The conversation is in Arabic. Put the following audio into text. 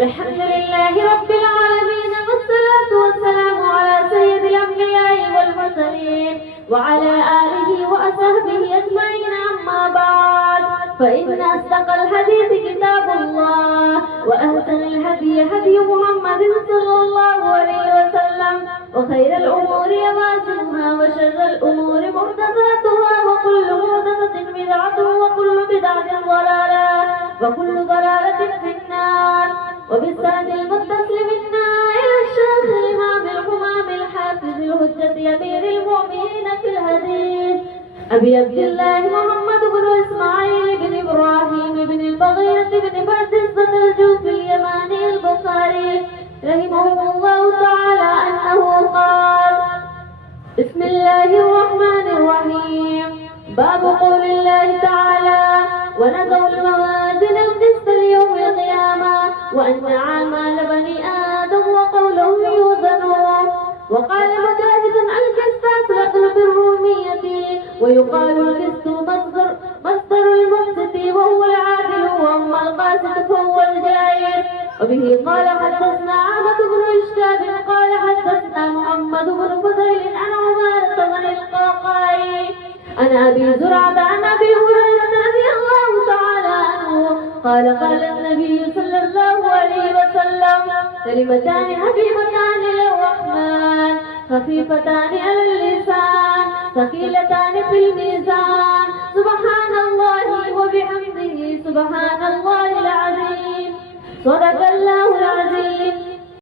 الحمد لله رب العالمين، والصلاة والسلام على سيد الأنبياء والمرسلين وعلى آله وأصحابه أجمعين. أما بعد، فإن أصدق الحديث كتاب الله، وأحسن الهدي هدي محمد صلى الله عليه وسلم، وخير الأمور محدثاتها، وشر الأمور محدثاتها، وكل محدثة بدعة، وكل بدعة ضلالة، وكل ضلالة في النار. وبالسند المتصل منا إلى الشيخ الإمام الحمام الحافظ الهجة أمير المؤمنين في الحديث أبي عبد الله محمد بن إسماعيل بن إبراهيم بن البغيرة بن بردزبة الجوفي اليماني البخاري رحمه الله تعالى أنه قال: بسم الله الرحمن الرحيم. باب قول الله تعالى: ونضع الموازين القسط ليوم القيامة وأن أعمال بني آدم وقولهم يوزنون. وقال مجاهد: القسطاس لقب بالرومية، ويقال القسط مصدر المقسط وهو العادل، وأما القاسط فهو الجائر. وبه قال حدثنا أحمد بن إشهاب قال حدثنا محمد بن فضيل عن عمارة بن القعقاع عن أبي زرعة عن أبي هريرة رضي الله تعالى عنه قال: قال النبي صلى الله عليه وسلم: كلمتان حبيبتان للرحمن خفيفتان على اللسان ثقيلتان في الميزان، سبحان الله وبحمده سبحان الله العظيم، صدق الله العظيم.